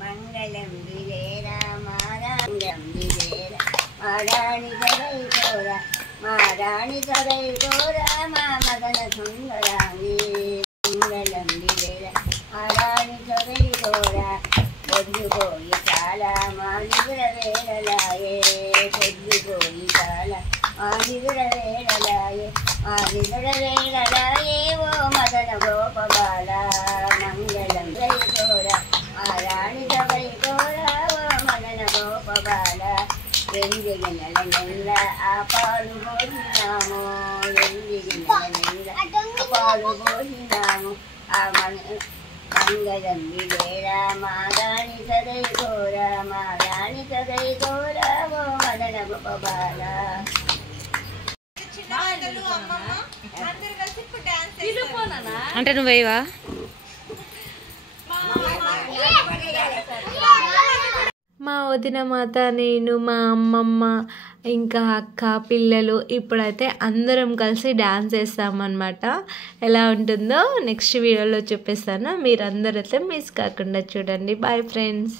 మంగళం విజయరా మారాణి విజయరా మారాణి సదై గోరా మారాణి సదై గోరా మా మదన సుందరాంగి మంగళం విజయరా మారాణి సదై గోరా పొద్దుపోయి చాలా మా నిదుర వేళలాయే పొద్దుపోయి చాలా మా నిదుర వేళలాయే మా నిదుర వేళలాయే ఓ మదన గోపబాల మంగళం జై గోరా మారాణి సదై గోరా ఓ మదన గోపబాల ఎందిగి నెల నెల ఆ పాలు పోసినాము ఎందిగి నెల నెల ఆ పాలు పోసినాము ఆ మంగళం విజయరా మారాణి సదై గోరా మారాణి సదై గోరా ఓ మదన గోపబాల అంటే నువ్వేవా మా వదిన మాత నేను మా అమ్మమ్మ ఇంకా అక్క పిల్లలు ఇప్పుడైతే అందరం కలిసి డ్యాన్స్ చేస్తామన్నమాట. ఎలా ఉంటుందో నెక్స్ట్ వీడియోలో చూపిస్తాను. మీరందరైతే మిస్ కాకుండా చూడండి. Bye friends.